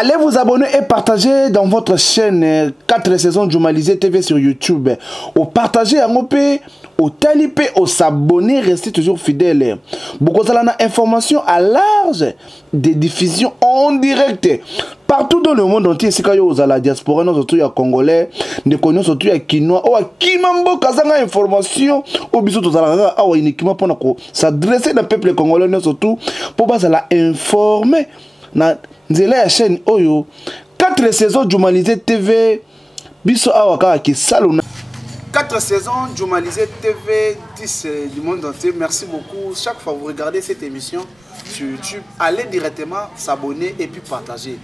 Allez vous abonner et partager dans votre chaîne 4 saisons Djoumalisé TV sur YouTube. Au partager en OP, au talipé, au s'abonner, restez toujours fidèle. Beaucoup de informations à large, des diffusions en direct. Partout dans le monde entier, si vous avez la diaspora, nous surtout les Congolais, nous connaissons surtout les Kinois, ou Kimambo, Kazanga information, au bisou de Zalaga, ou uniquement pour s'adresser au peuple congolais, nous surtout pour la informer. La chaîne Oyo 4 saisons Djoumalisé TV biso awaka ki salona 4 saisons Djoumalisé TV 10 du monde entier. Merci beaucoup. Chaque fois que vous regardez cette émission sur YouTube, allez directement s'abonner et puis partager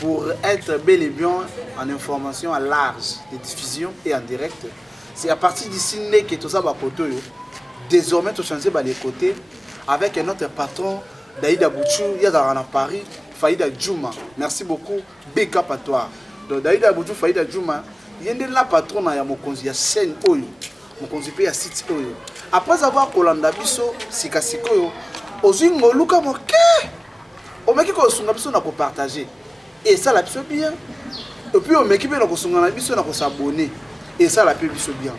pour être bel et bien en information à large, de diffusion et en direct. C'est à partir d'ici que tout ça va côté. Désormais tout changer les côtés avec notre patron Daïda Bouchou, il y a dans Paris. Faïda Djouma, merci beaucoup. Big up à toi. Donc Daïda Bouchou, Faïda Djouma, il y a la patronne à Mokonzi, il y a scène Oyo, Mokonzi paye à site Oyo. Après avoir Kolanda Biso, Sikasiko, Ozingo Luka Moke, on m'a dit qu'on a partager. Et ça la biso bien. Et puis on m'a dit qu'on a biso na s'abonner. Et ça la peut biso bien.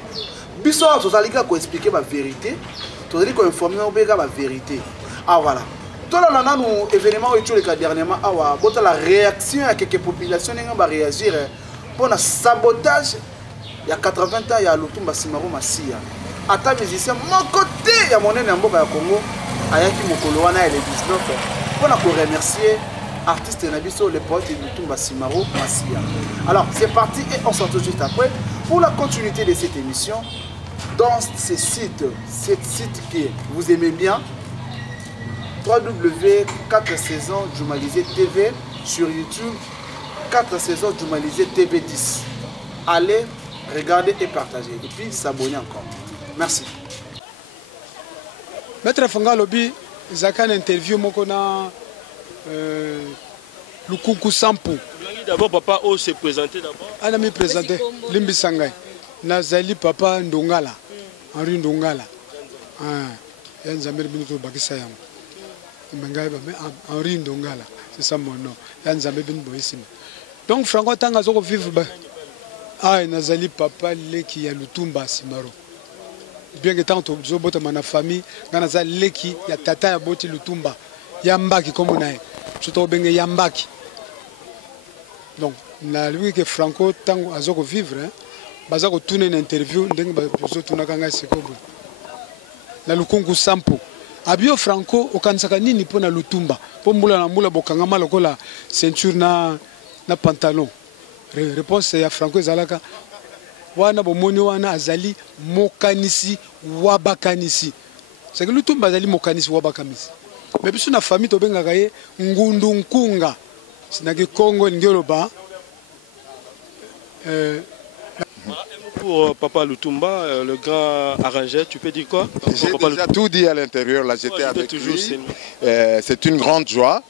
Biso, tout ça, les gars, qu'on expliquer ma vérité. Tout ça, qu'on informer ma vérité. Ah voilà. Tout le événement où tu as dernièrement, la réaction à quelques populations qui ont réagir pour le sabotage. Il y a 80 ans, il y a Lutumba Simaro Massia. À ta musicien, mon côté, il y a mon ami Mboka Congo, Ayaki Mokoloana et les 19. Pour remercier artiste Nabiso, le poète Lutumba Simaro Massia. Alors, c'est parti et on se retrouve juste après pour la continuité de cette émission dans ce site que vous aimez bien. www.4 saisons Djoumalisé TV sur YouTube, 4 saisons Djoumalisé TV 10. Allez, regardez et partagez. Et puis s'abonner encore. Merci. Maître Fanga Lobi, Zakan interview Mokona Lukunku Sampo. D'abord, papa, on s'est présenté d'abord. On a mis présenté Limbi Sangay. Nazali papa Ndongala. Henri Ndongala. Yanzamir Binuto Bakisayam. Henri Ndongala, c'est ça mon nom. Donc Franco Tanga Zoko vivre. Ah, Nazali papa Leki ya Lutumba Simaro. Bien que tant Zobota ma famille, Nazali Leki ya tata ya Boti Lutumba. Yambaki comme on a. Surtout Benge Yambaki. Donc, na lui que Franco Tango Azoko vivre, Bazako tourner une interview, Ndeng Bazo Tunakanga Sekobo. La Lukungu Sampo. Abio Franco okansaka nini pona Lutumba po mbula na mbula bokangama lokola ceinture na pantalon. Réponse ya Franco ezalaka wana bomoni wana azali mokanisi wabakanisi. C'est que Lutumba azali mokanisi wabakanisi. Mais biso na famille to bengaka ye ngundu nkunga. Sinaki Congo ngoloba pour Papa Lutumba, le grand arrangeur, tu peux dire quoi? J'ai déjà tout dit à l'intérieur, là j'étais avec lui. C'est une grande joie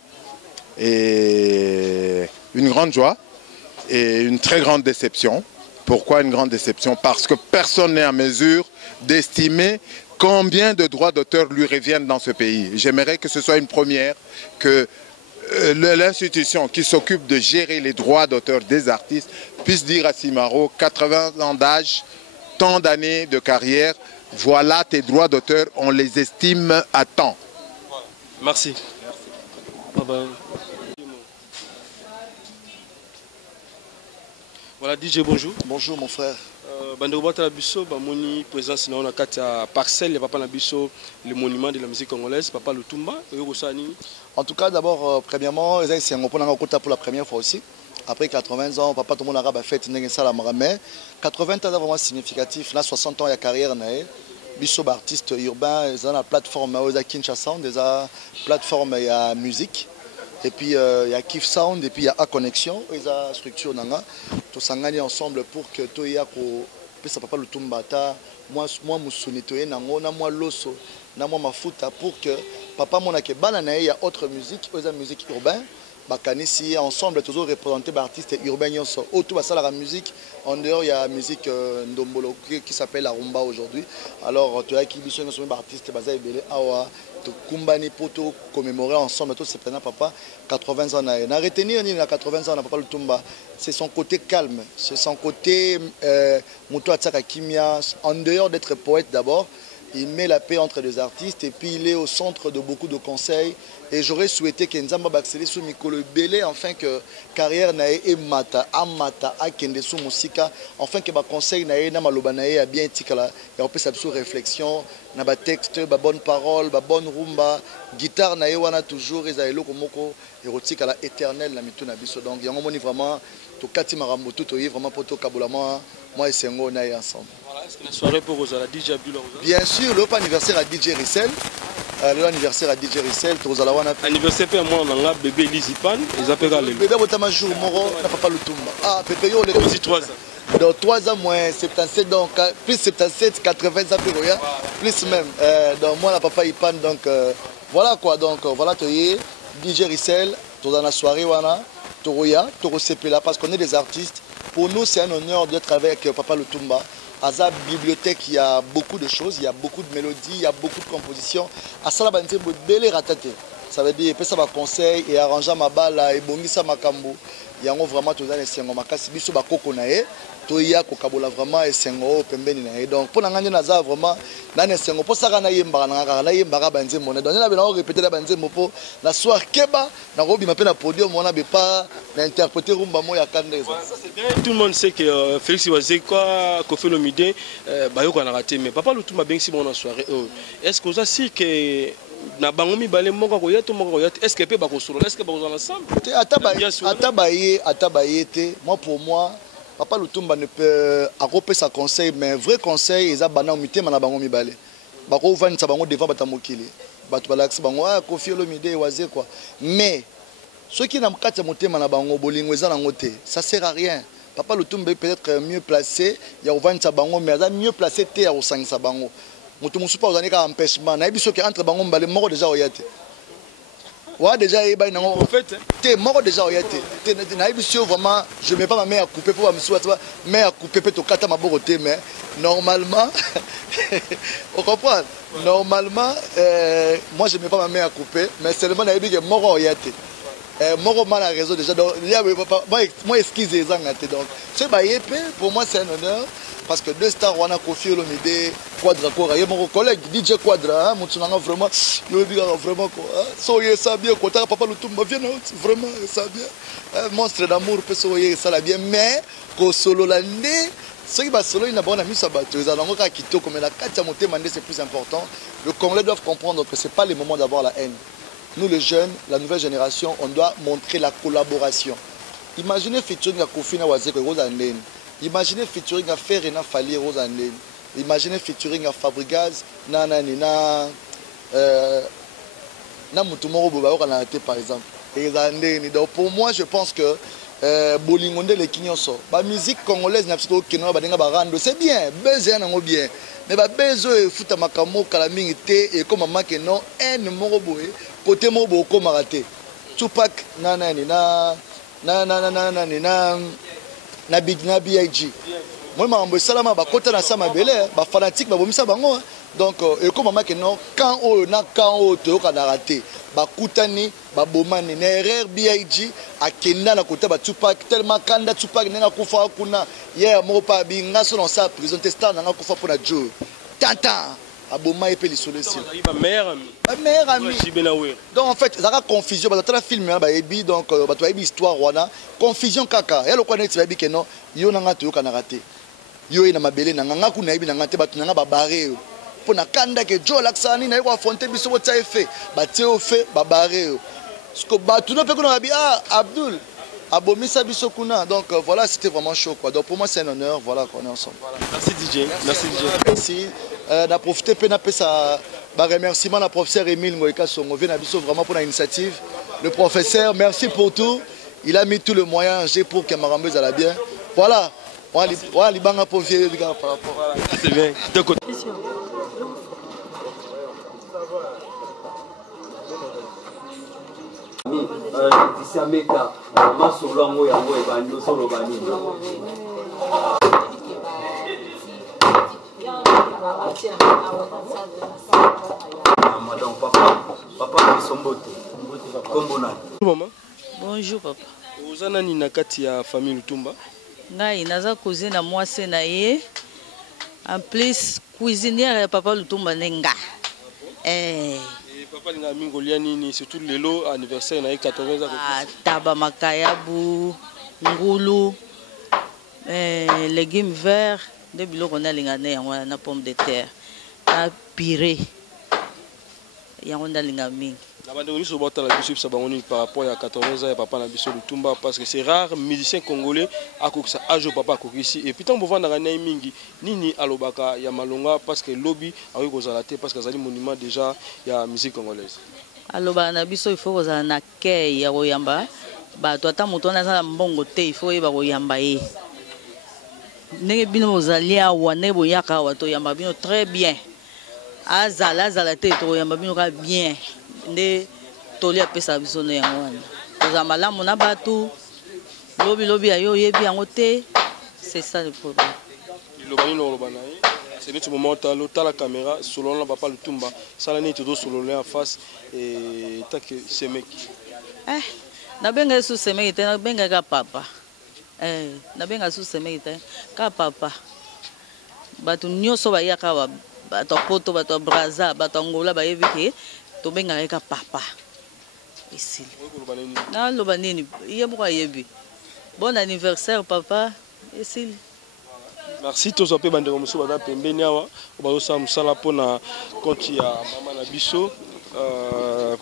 et une très grande déception. Pourquoi une grande déception? Parce que personne n'est en mesure d'estimer combien de droits d'auteur lui reviennent dans ce pays. J'aimerais que ce soit une première, que l'institution qui s'occupe de gérer les droits d'auteur des artistes puisse dire à Simaro, 80 ans d'âge, tant d'années de carrière, voilà tes droits d'auteur, on les estime à temps. Merci. Bye bye. Voilà DJ, bonjour. Bonjour mon frère. Bandobata Labiso, Bamoni, présence dans la parcelle, Papa Labiso, le monument de la musique congolaise, Papa Lutumba, En tout cas, d'abord, premièrement, c'est un pour la première fois aussi. Après 80 ans, Papa tout le monde a fait une salle à Maramé. 80 ans, c'est vraiment significatif. Là, 60 ans, il y a carrière. Biso artiste urbain, il y a une plateforme à Kinshasa, il y a une plateforme à musique. Et puis il y a Kif Sound, et puis il y a A-Connexion, il y a une structure. Tous s'engagent ensemble pour que tout y a Papa Lutumba, moi Moussuni, moi Loso, moi Mafuta, pour que Papa Monake Banane, il y a autre musique, il y a musique urbaine. Bakanisi ensemble toujours représenté par artistes urbains. Autour de la musique, en dehors il y a la musique Ndombolo qui s'appelle la rumba aujourd'hui. Alors tu as qui sont artistes basés Awa, Kumbani pour commémorer ensemble tout c'est papa 80 ans na retenir ni na 80 ans na papa Lutumba c'est son côté calme c'est son côté Mutu Atsaka Kimia en dehors d'être poète d'abord il met la paix entre les artistes et puis il est au centre de beaucoup de conseils et j'aurais souhaité que Nzamba Baxeli sous Mikolo Belé afin que carrière nae et mata amata akende sous musika enfin que ba conseil nae na maloba nae a bien tikala et on peut sa sous réflexion na ba texte ba bonne parole ba bonne rumba guitare nae wana toujours ezalo komoko érotique à la éternelle na mituna biso donc yango moni vraiment to kati marambo tout vraiment poto kabulama moi et Sengo nae ensemble. Voilà, est-ce que la soirée pour Rosa la DJ Abdullah Rosa? Bien sûr, le anniversaire à DJ Rissel. L'anniversaire à DJ Rissel, anniversaire pour moi on a bébé Lizipan ils appellent le bébé Botama jour moro na papa Lutumba. Ah bébé yo le 3 ans. Donc 3 ans moins 77 donc plus 77 80 ans plus même donc moi la papa Ipan donc voilà quoi donc voilà DJ Rissel dans la soirée wana Toroya Toro Sepela parce qu'on est des artistes. Pour nous, c'est un honneur d'être avec Papa Lutumba. À sa bibliothèque, il y a beaucoup de choses, il y a beaucoup de mélodies, il y a beaucoup de compositions. À ça, ça veut dire que ça va conseil et arranger ma balle et bongisa ma kambo. Il y a vraiment tout ça, c'est un makasi biso ba kokonae. Toya kokabola vraiment et sengo pembeni na donc pour ngani naza vraiment na sengo pour ça na yemba na yemba banze mona donc na bena répéter la banze mopo la soir keba na robi ma na podium on a pas na interpréter rumba moya kandeza ça c'est bien tout le monde sait que Félix Wazekwa Kofi Olomide bayoko na raté mais papa Lutumba bien si bon en soirée est-ce que ça si que na bango mibale moko ko yeto moko ko yeto est-ce que peut ba ko solo est-ce que ba ensemble atabaye te moi pour moi Papa Lutumba ne peut accompagner sa conseil, mais un vrai conseil, ils ont banné au mité, mais bango mibale. Bako van sa bango devant batamokili. Batu balax bango Kofi Olomide wazé quoi. Mais ceux qui n'ont pas monté mana bango bolingo eza nangote, ça sert à rien. Papa Lutumba peut-être mieux placé, ya van sa bango mais il mieux placé té ya osang sa bango. Mutu musupa ozani ka empêchement, na biso ke entre bango mbale moko déjà oyate. Ouais, déjà, il y a en fait. Tu es mort déjà, vraiment, je ne mets pas ma main à couper pour me souhaiter, mais à couper pour te ma boroté, mais normalement, on comprend. Normalement, moi je ne mets pas ma main à couper, mais seulement il y a mort en yate. Mort mal à réseau déjà, donc moi excuse les gens, donc pour moi c'est un honneur. Parce que deux stars, on a Kofi Olomide, Quadra, il y a mon collègue DJ Quadra, mon vraiment, vraiment, soyez ça bien, quand Papa Lutumba vient, vraiment, ça bien. Monstre d'amour, soyez ça bien, mais, quand solo l'année, ceux qui solo, ils n'ont pas mis sa bateau, ils ont un quitté, comme la 4 montée, c'est plus important. Le Congolais doivent comprendre que ce n'est pas le moment d'avoir la haine. Nous, les jeunes, la nouvelle génération, on doit montrer la collaboration. Imaginez featuring à Kofi Nawazek et Rosanne. Imaginez featuring à Ferena Fali Rosanne. Imaginez featuring à Fabrigaz na Mutumoro Boba par exemple. Donc pour moi je pense que Bolingonde les Kinyoso, la musique congolaise n'a pas de c'est bien, besoin bien. Mais besoin de foot makamo kalamingité et comme maman que non un moroboé côté mobo comme raté. Tupac na BIG. Moi je suis salama ba kota na sama belé ba fanatique ba bomisa bango donc et comme maman que non quand on to kana raté ba kutani ba bomani na erreur BIG akenda na kota ba Tupac tellement kanda Tupac nga kufa kuna hier mo pa binga so dans sa prison testant nga kufa pour na Joe tanta aboma epeli solution ba meilleur ami donc en fait ça a confusion parce que la film ba ebi donc ba to ebi histoire wana confusion kaka ya lokwa neti ba ebi que non yo na nga to kana raté yo ina mabele na nga kuna ebi na nga te ba tunanga ba barre pour na kanda que Joe laksani na ko affronter biso bota effet ba te au fait ba barre ce que ba tout no pe kuna bi Abdul Abomisa biso kuna donc voilà c'était vraiment chaud quoi donc pour moi c'est un honneur voilà qu'on est ensemble. Voilà. Merci DJ. Merci DJ. Merci. Na profiter pe na pesa ba remerciement la professeur Émile Moïka Songo vient biso vraiment pour l'initiative. Le professeur merci pour tout. Il a mis tout le moyen G pour que Marambeuse aille bien. Voilà. On a libanga pour vieux par rapport à c'est bien. De côté. Tisameka masolongo yango ebando solo banini Madame papa Sombote. Maman. Bonjour papa. Vous avez une kati ya famille Lutumba? Ngai naza cousine na mwasi na ye. En plus cuisinière ya papa Lutumba nenga. Papa linga mingo liani ni surtout lelo anniversaire na 80 ans. Taba makayabu, ngulu, légumes verts, de biloko na linga ne yango na pomme de terre. Na purée. Yango na linga mingi. La bande de Sobata la Bishop Sabangoni par rapport à 80 ans et papa na biso Lutumba parce que c'est rare musicien congolais à kokisa ajo papa kokisi et puis tant bovan na na mingi nini alobaka ya malonga parce que lobby a eu kozala te parce que zali monument déjà ya musique congolaise. Aloba na biso il faut kozala na kei ya koyamba bato ata moto na za mbongo te il faut yeba koyamba ye. Ndenge bino ozali awa ne boyaka awa to yamba bino très bien. Azala te to yamba bino ka bien. Nde toli apesa biso na yango wana koza malamu na batu lobi ayo yebi yango te, c'est ça le problème. C'est notre moment où la caméra selon la papa Lutumba ça la tout selon en face et tant que c'est mec na benga sous ce mec na benga ka papa na benga sous ce mec ka papa batu nyoso ba yaka bato poto bato braza bato ngola ba yebi ke to benga ka papa ici na loba nini yebo ka yebi bon anniversaire papa ici. Merci tous peu bande comme ça bada pembeni awa obazo sa musala pona compte ya mama na biso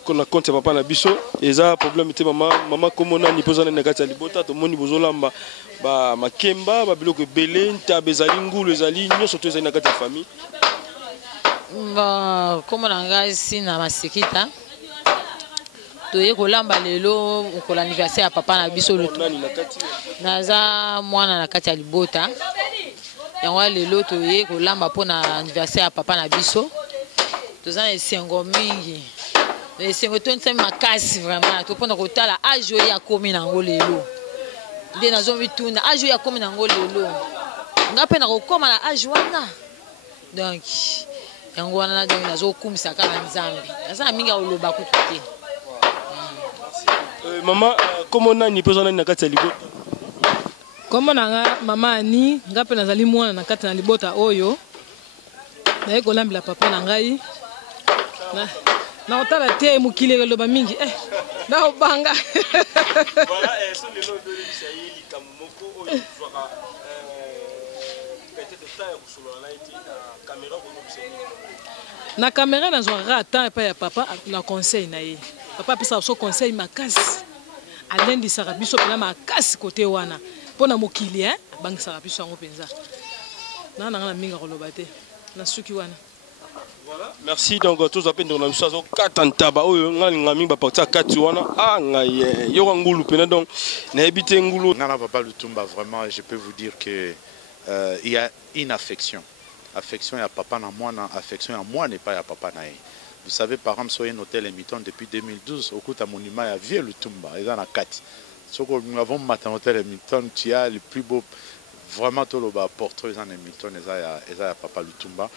kona compte papa na biso eza problème te mama komona ni pozana na kati ya libota to moni bozolamba ba makemba ba biloko belé nta bezali ngulu ezali nyoso to ezali na kati ya famille. Ba komona ngai si na masikita toye kolamba lelo ko l'anniversaire ya papa na biso lutu naza mwana na kati ya libota yango lelo toye kolamba pona anniversaire ya papa na biso tozana esengo mingi esengo tonse makasi vraiment to pona kotala ajo ya komi na ngo lelo nde nazo bituna ajo ya komi na ngo lelo ngape na kokoma na ajo wana donc yango wana donc nazo kumisa kana nzambe naza mingi oloba kutuke. Maman comment nani pesona na kati ya libota? Comment nanga mama ani ngape nazali mwana na kati na libota oyo na ekolambila papa na ngai na otala te mukile loba mingi na obanga voilà sont les noms de Isaïli Kamoko oyo zwaka peut-être temps ya kusolo na iti na caméra ko obseni na caméra na zwaka temps pa ya papa na conseil na ye papa pesa so conseil makasi alendisaka biso pena makasi kote wana pona mokili bangisaka biso yango penza na nanga na minga koloba te na suki wana. Voilà, merci donc tous appels dans la saison 4 en tabac oyo ngalinga mingi ba partir 4 wana ngai yo ngulu pena donc na habité ngulu ngana papa Lutumba vraiment je peux vous dire que il y a une affection ya papa na mwana affection ya moi n'est pas ya papa na. Vous savez par exemple sur un hôtel Emiton depuis 2012 au côté monument ya vieux Lutumba ils en a 4 ce que nous avons matin hôtel Emiton tu as le plus beau vraiment tout le bas portrait en Emiton eza papa Lutumba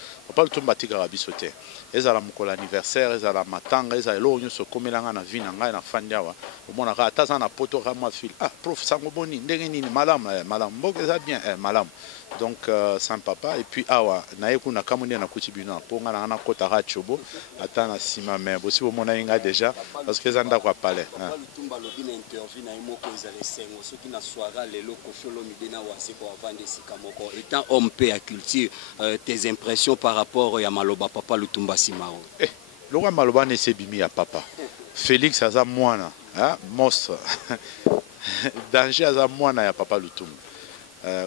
tika biso te eza la mukolo anniversaire eza la matanga eza lo nyoso komelanga na vie na ngai na fandiawa omona ka taza na poto kama fil prof sango boni ndenge nini malam mbok eza bien malam donc sans papa et puis awa na yeku na kamundi na kutibina ponga na kota ra chobo ata na sima mais bosi bomona inga déjà parce que eza ndako palais Lutumba lobi na interview na imoko ezale sengo soki na soara lelo kofiolo midena wase ko avande sikamoko étant homme pe à culture tes impressions par rapport ya maloba papa Lutumba Simao loka maloba ne sebimi ya papa Félix aza mwana monstre danger aza mwana ya papa Lutumba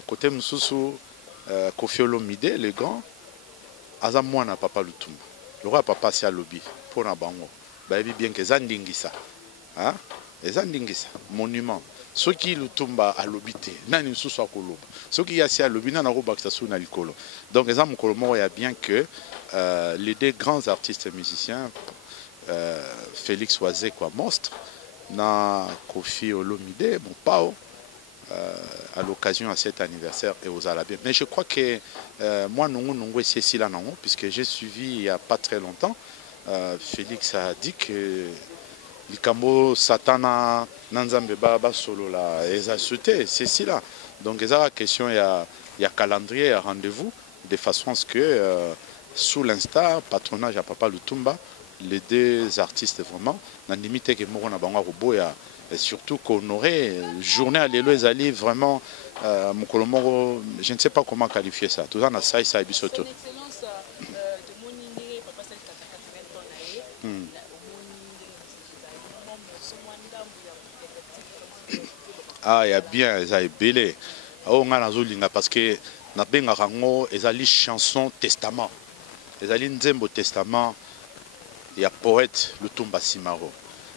côté mususu Koffi Olomide le grand aza mwana papa Lutumba loka papa si alobi pona bango bayebi bien que zandingisa ezandingisa monument soki Lutumba alobite nani mususu akoloba soki ya si alobi nana robakisa suna likolo donc eza mokolo moko ya bien que les deux grands artistes musiciens Félix Wazekwa monstre na Koffi Olomide mon pao à l'occasion de cet anniversaire et aux Alabés. Mais je crois que moi, non, c'est là, puisque j'ai suivi il n'y a pas très longtemps, Félix a dit que Likambo Satana Nanzambe Baba Solo là, ils ont sauté, c'est ici là. Donc, il y a la question, il y a calendrier, il y a rendez-vous, de façon à ce que, sous l'instar, patronage à Papa Lutumba, les deux artistes vraiment, dans limite que Morona Bangwa Roboya, et surtout qu'honorer, journée à l'élo, ils allaient vraiment, je ne sais pas comment qualifier ça. Tout ça, on a ça et ça, et bisoto. Ah, il y a bien, ils ont belé. Parce que na benga rango ezali chanson testament. Ezali nzembo testament ya poète Lutumba Simaro.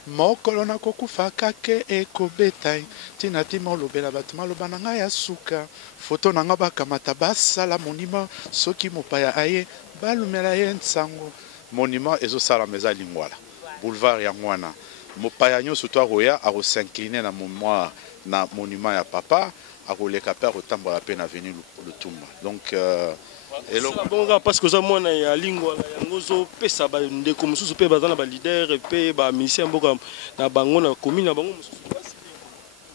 Mokolo na kokufa kake ekobetai tina tima lobela bato maloba na ngai ya suka foto na nga bakamata basala monima soki mopaya aye balumela ye nsango monima ezosala meza lingwala boulevard ya mwana mopaya nyonso to akoya akosincline na mémoire na monument ya papa akoleka pe akotambola pe na avenue Lutumba. Donc parce que ça moi na lingwa yango zo pesa ba ndeko mususu pe bazana ba leader pe ba musicien mboka na bango na commune na bango mususu.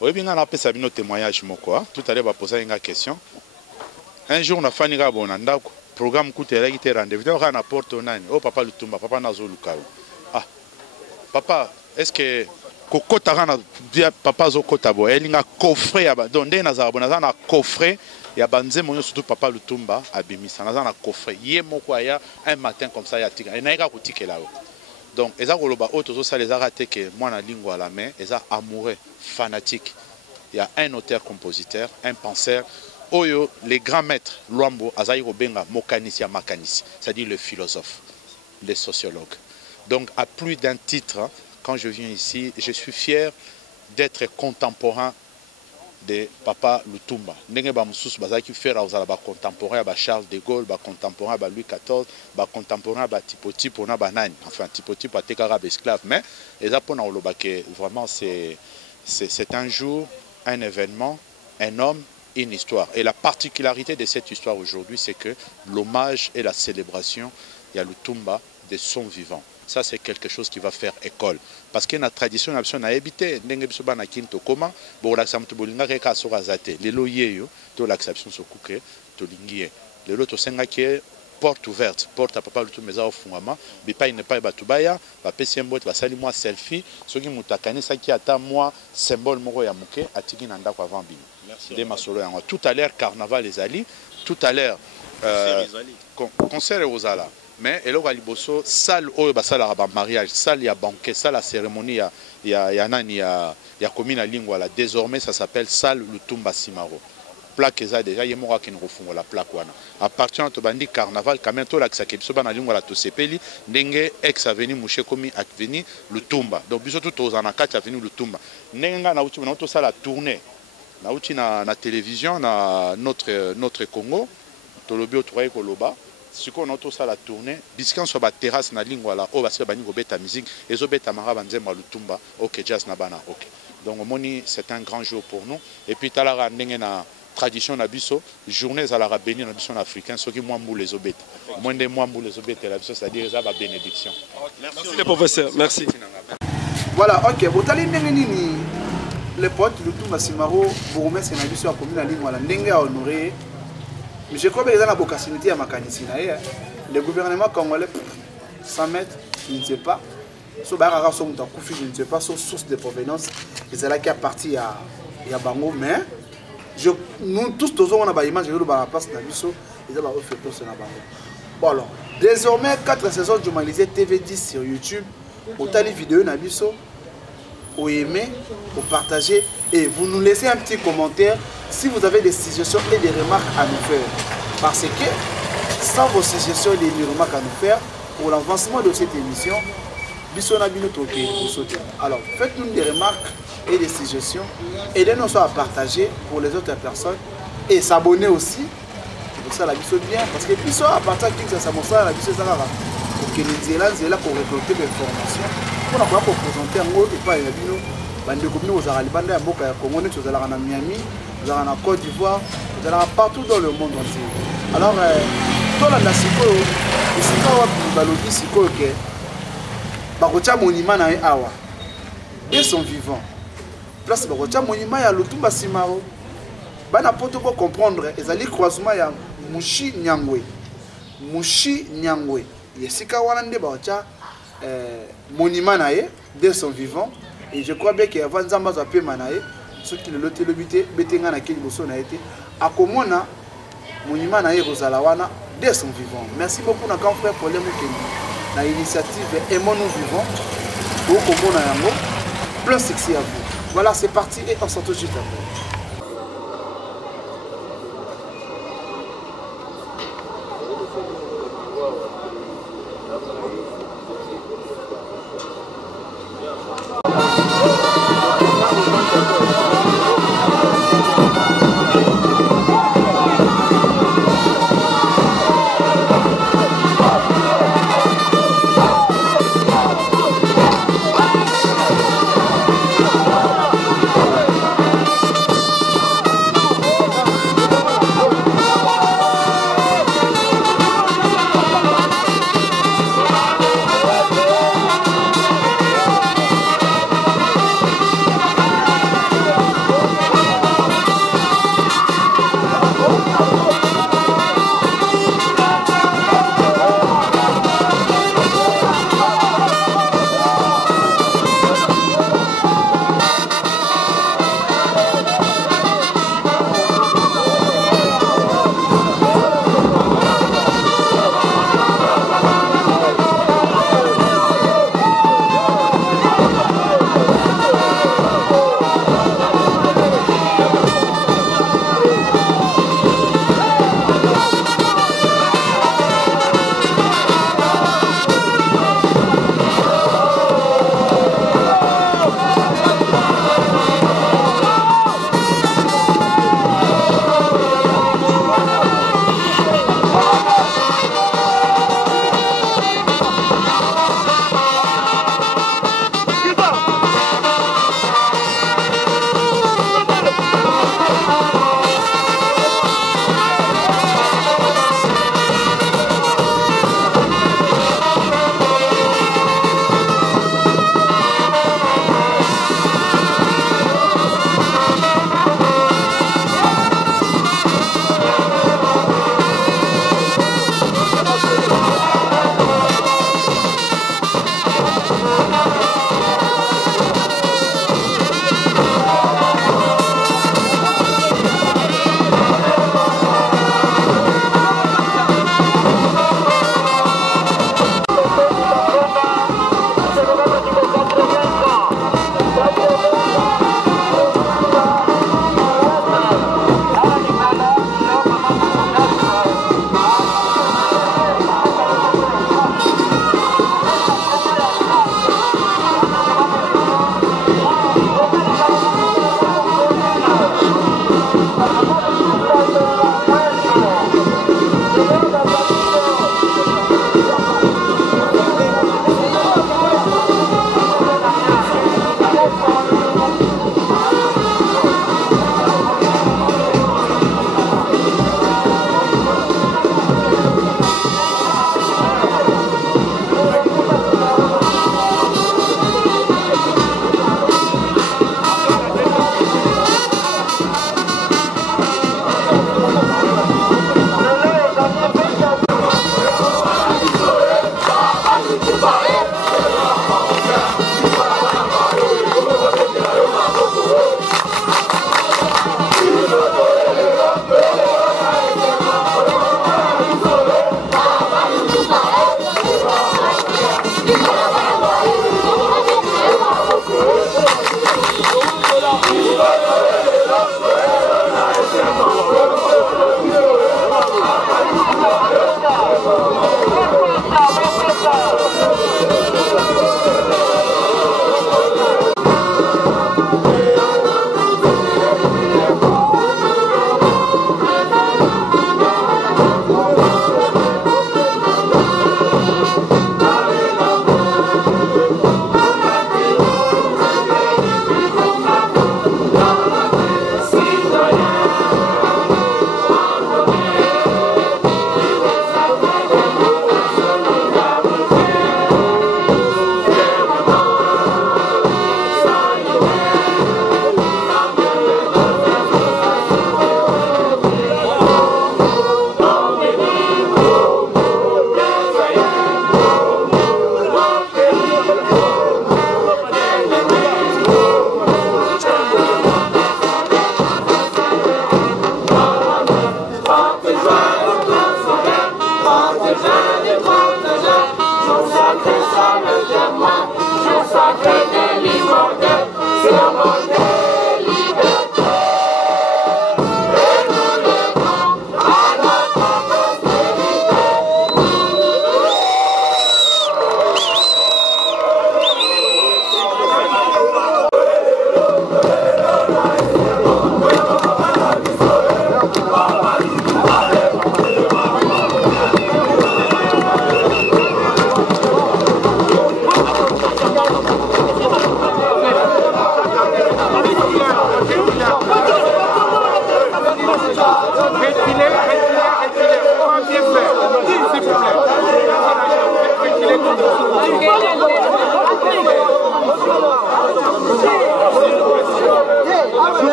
Oui, bien na pesa bino témoignage moko. Tout à l'heure ba poser une question. Un jour na fani ga bona ndako programme kutela ki te rendez-vous na porte nani. Oh papa Lutumba, papa nazo lukao. Ah. Papa, est-ce que kokota kana papa zo kota bo elinga coffret ya ba donc ndé na za bona za na coffret ya banze monyo surtout papa Lutumba abimisa na za na coffret ye moko ya un matin comme ça ya tika et na eka kotikela o donc eza koloba auto zo ça les arrêté que moi na lingua la main eza amoureux fanatique. Il y a un auteur compositeur un penseur oyo les grands maîtres Luambo azai robenga mokanisi ya makanisi c'est-à-dire le philosophe le sociologue. Donc à plus d'un titre quand je viens ici, je suis fier d'être contemporain de Papa Lutumba. Ndenge ba mususu bazaki faire aux ba contemporain ba Charles de Gaulle, ba contemporain ba Louis XIV, ba contemporain ba Tipoti pona banani. Enfin Tipoti pa tekara ba esclave mais eza pona oloba que vraiment c'est un jour, un événement, un homme, une histoire. Et la particularité de cette histoire aujourd'hui, c'est que l'hommage et la célébration il y a Lutumba de son vivant. Ça, c'est quelque chose qui va faire école. Parce que la tradition, on a habité, on a kinto comment, bon, l'acceptation de l'ingrédient sur azate, les loyers, to l'acceptation sur couquet, to l'ingie. Le lot au sengaké, porte ouverte, porte à papa le tout mesa au fondament, mais pas il n'est pas batubaya, va passer un bout, va saluer moi selfie, ce qui moutakane, ça qui attend moi symbole moro ya muke, atiki nanda kwa vambi. Merci. Des masolo yango. Tout à l'heure carnaval les ali, tout à l'heure concert aux ala. Mais et là liboso salle oyo basala ba mariage salle ya banquet salle la cérémonie ya nani ya commune à lingua là désormais ça s'appelle salle Lutumba Simaro plaque ça déjà yemora kin refungo la plaque wana à partir de bandi carnaval quand même to la ça kebiso ba na lingua la to sepeli ndenge ex avenue mouché komi avenue Lutumba donc biso tout aux anakati avenue Lutumba nenga na uti na to sala tournée na uti na télévision na notre Congo to lobi otoye koloba. Si on a tout ça la tournée, biscan sur la terrasse na lingua là, oh parce que bani gobeta musique, et zo beta mara banzema Lutumba, ok jazz na bana, ok. Donc moni c'est un grand jour pour nous. Et puis talara ndenge na tradition na biso, journée à la béni na biso africain, ceux qui moi mbou les obeta. Moins de moi mbou les obeta la biso, c'est-à-dire ça va bénédiction. Merci les professeurs, merci. Voilà, ok. Botali ndenge nini le pote Lutumba Simaro, vous remerciez na biso a commune na lingua la ndenge a honoré. Mais je crois que les gens ont à Makanisi. Le gouvernement congolais, 100 mètres, je ne sais pas. So Barara sont en Koufi, je ne sais pas, sur source de provenance. Et c'est là qui est parti à Bango. Mais nous tous, on a une image de la place de Nabiso. Ils ont fait tout ça. Bon alors, désormais, 4 saisons de Jomalisé TV10 sur YouTube. Autant les vidéos Nabiso. Vous aimez, vous partagez et vous nous laissez un petit commentaire si vous avez des suggestions et des remarques à nous faire. Parce que sans vos suggestions et des remarques à nous faire, pour l'avancement de cette émission, alors faites-nous des remarques et des suggestions, aidez-nous à partager pour les autres personnes et s'abonner aussi. Pour ça la vidéo bien parce que puis à partir de ça la vidéo pour que les élans là pour récolter des informations. On a pas pour présenter un mot et pas une vidéo bande comme aux Arabes, Boka Congo, aux Arabes à Miami, aux Arabes en Côte d'Ivoire, aux Arabes partout dans le monde entier. Alors, tout le monde Siko, Siko que Bakocha monument na awa. Ils sont vivants. Place Bakocha monument ya Lutumba Simaro. Bana poto pour comprendre, ezali croisement ya Mushi Nyangwe. Mushi Nyangwe. Yesika wana nde Bakocha monument na ye, dès son vivant. Et je crois bien qu'il y a Vanzamba Zapé Manae, ceux qui le loté le buté, Betenga na Kili Bosso na été. A Komona, monument na ye Rosalawana, dès son vivant. Merci beaucoup na grand frère Paul Mukeni. La initiative Aimons nous vivons. Au Komona Yango. Plein succès à vous. Voilà, c'est parti et on se retrouve juste après.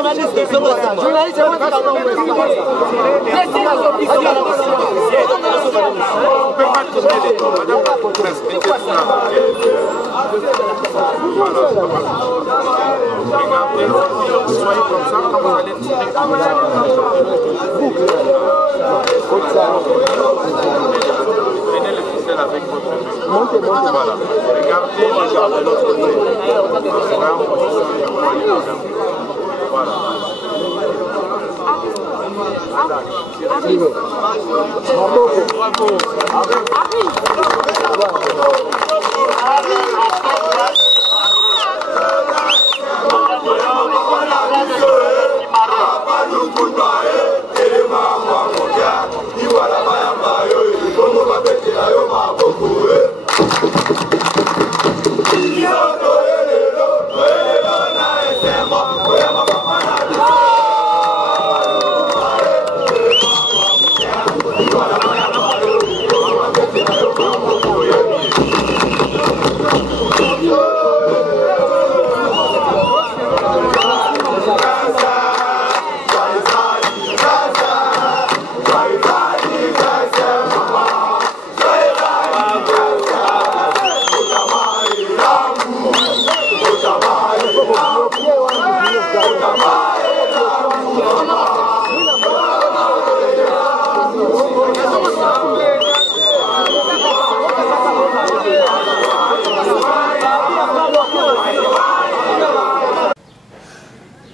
Soyez comme ça, quand vous allez tirer, prenez le ficelle avec votre main. Voilà. Regardez de l'autre côté. Voilà.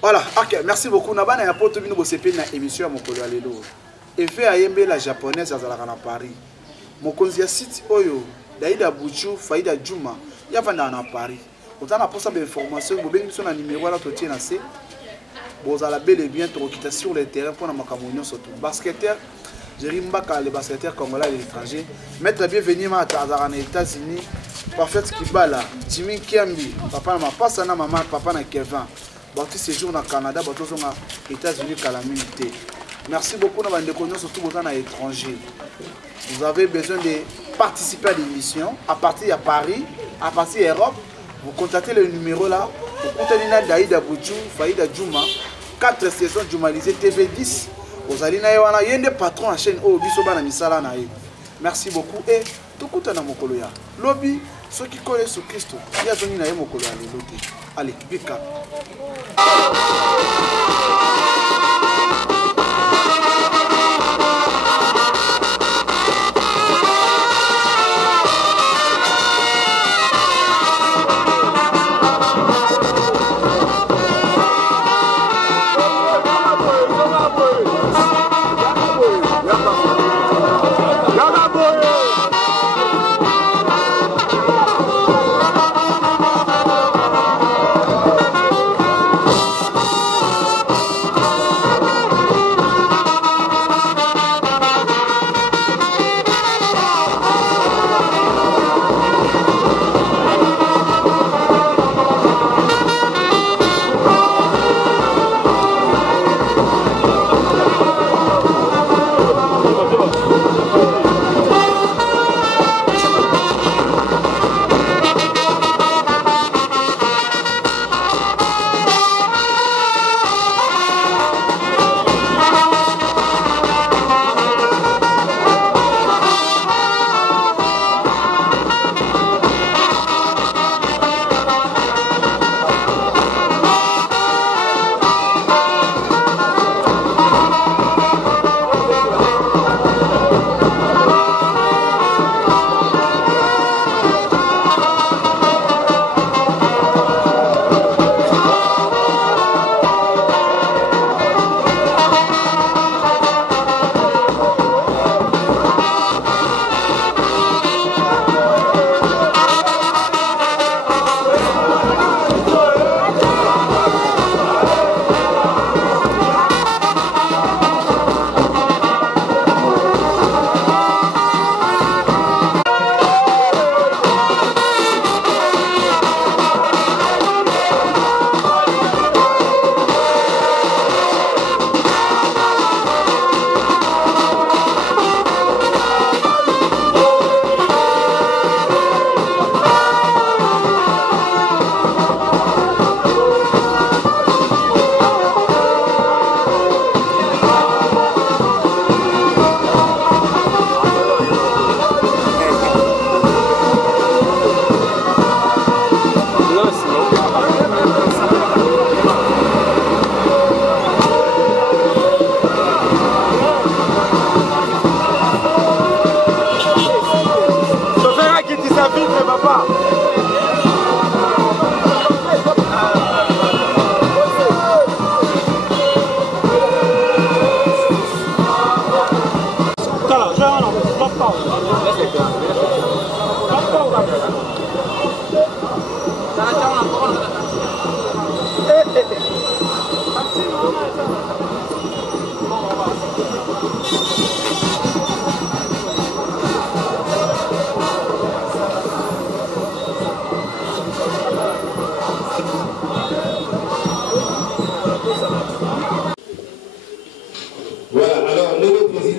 Voilà, ok, merci beaucoup. Nabana ya poto bino bosepe na émission ya mokolo ya lelo. Efe ayembe la japonaise azalaka na Paris. Mokonzi ya site oyo Daïda Bouchou, Faïda Djouma, ya vanda na Paris. Otana posa be information bobengi biso na numéro la totie na C. Bozala bel et bien tokita sur le terrain pour na makambo surtout basketteur. Jerimbaka le basketteur congolais à l'étranger. Maître bienvenue ma azara na États-Unis. Parfait Kibala, Jimmy Kiambi, papa na pasa na maman, papa na Kevin. Bati séjour na Canada, bato zonga États-Unis calamité. Merci beaucoup na bande connaissance surtout aux à l'étranger. Vous avez besoin de participer à l'émission à partir de Paris, à partir d'Europe. Vous contactez le numéro là. Vous contactez Daïda Bouchou, Faïda Djouma, 4 saisons Djoumalisé TV 10. Vous allez na yawana yende patron à chaîne au biso bana misala na ye. Merci beaucoup et tout kuta na mokolo ya. Lobby ceux qui connaissent ce Christ, il y a zoni na ye mokolo ya lelo. Allez, bika.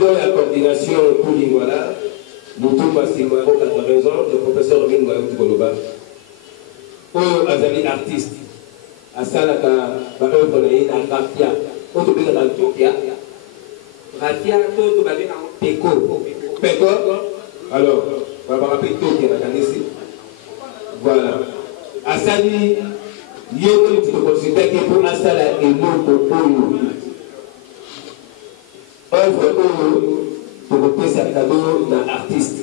président de la coordination pour l'Ingwala, Lutumba Simaro, 80 ans, le professeur Mingwala Koloba. Oyo azali artiste. Asalaka ba œuvre na ye na Rafia. Oyo tobeka na Tokyo. Rafia to babe na Peko. Peko. Alors, on va rappeler Tokyo na kanisi. Voilà. Asali yoko tu considères que pour asala eloko oyo. Œuvre oyo pour pesa cadeau na artiste.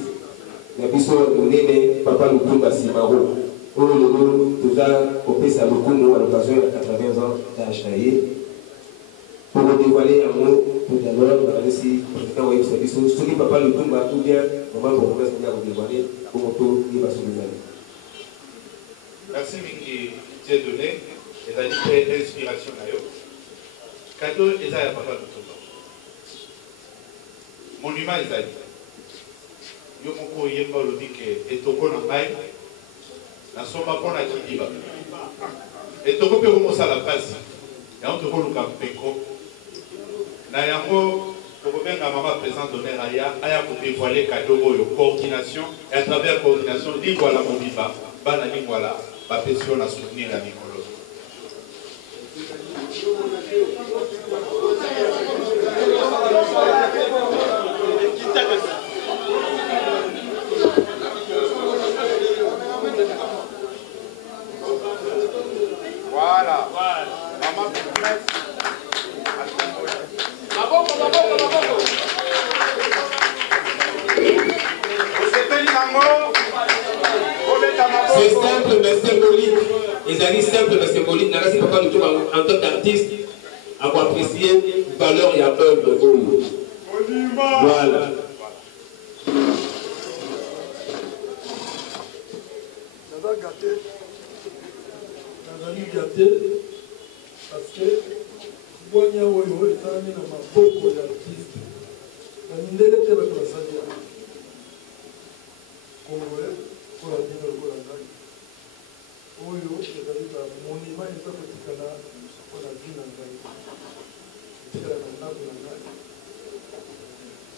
Na biso monene Papa Lutumba Simaro. Pour nous, tout ça, on peut ça beaucoup à l'occasion de 80 ans d'Achaïe. Pour nous dévoiler un mot, tout d'abord, on va laisser le président Waïf Sabiso, ce qui Papa Lutumba, tout bien, on va vous remettre à dévoiler pour auto et va se lever. Merci, Mingi, Dieu donné, et la liberté d'inspiration. Cadeau, et ça, Papa Lutumba. Monument, et ça, yo moko yemba lobike et toko na ngai na somba pona kidiba et toko pe ko sala pasi ya on toko luka peko na yango toko benga mama président d'honneur aya ko dévoiler cadeau yo coordination et à travers coordination lingwala mobiba bana lingwala ba pesio na soutenir la mikolo. Voilà. Maman, c'est simple mais symbolique. Ils allaient simple mais symbolique. N'a pas Papa Lutumba en tant qu'artiste à apprécier valeur et à œuvre. Voilà. Parce que Boigna Oyo est un homme beaucoup d'artistes. Il y a des gens qui ont Congolais pour la vie de Golanda. Oyo, c'est-à-dire un monument est un petit canard pour la vie de Golanda. C'est un homme de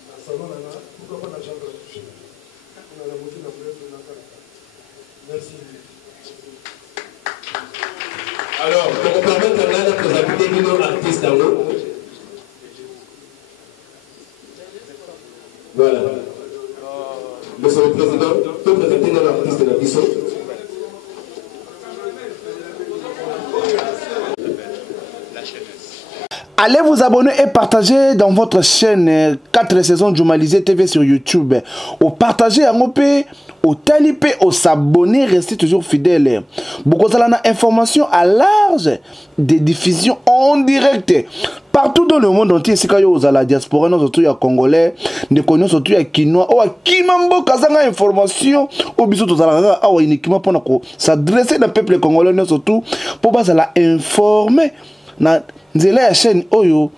la salon là, pourquoi pas la chambre à coucher? On a la moitié de la presse de la Merci. Alors, pour permettre à l'un de présenter nos artistes dans l'eau. Voilà. Monsieur le Président, peut présenter nos artistes de la Bissau. Allez vous abonner et partager dans votre chaîne 4 saisons Djoumalisé TV sur YouTube. Au partager en OP, au taliper, au s'abonner, restez toujours fidèle. Beaucoup de information à large des diffusions en direct. Partout dans le monde entier, c'est quand vous la diaspora, nous surtout il y a Congolais, nous connaissons surtout il y a Kinois, ou à Kimambo, Kazanga information, au bisou de Zalaga, ou uniquement pour s'adresser au peuple congolais, nous surtout pour la informer. Na nzela ya chaîne oyo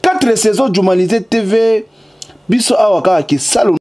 4 saisons Djoumalisé TV biso awaka ki salon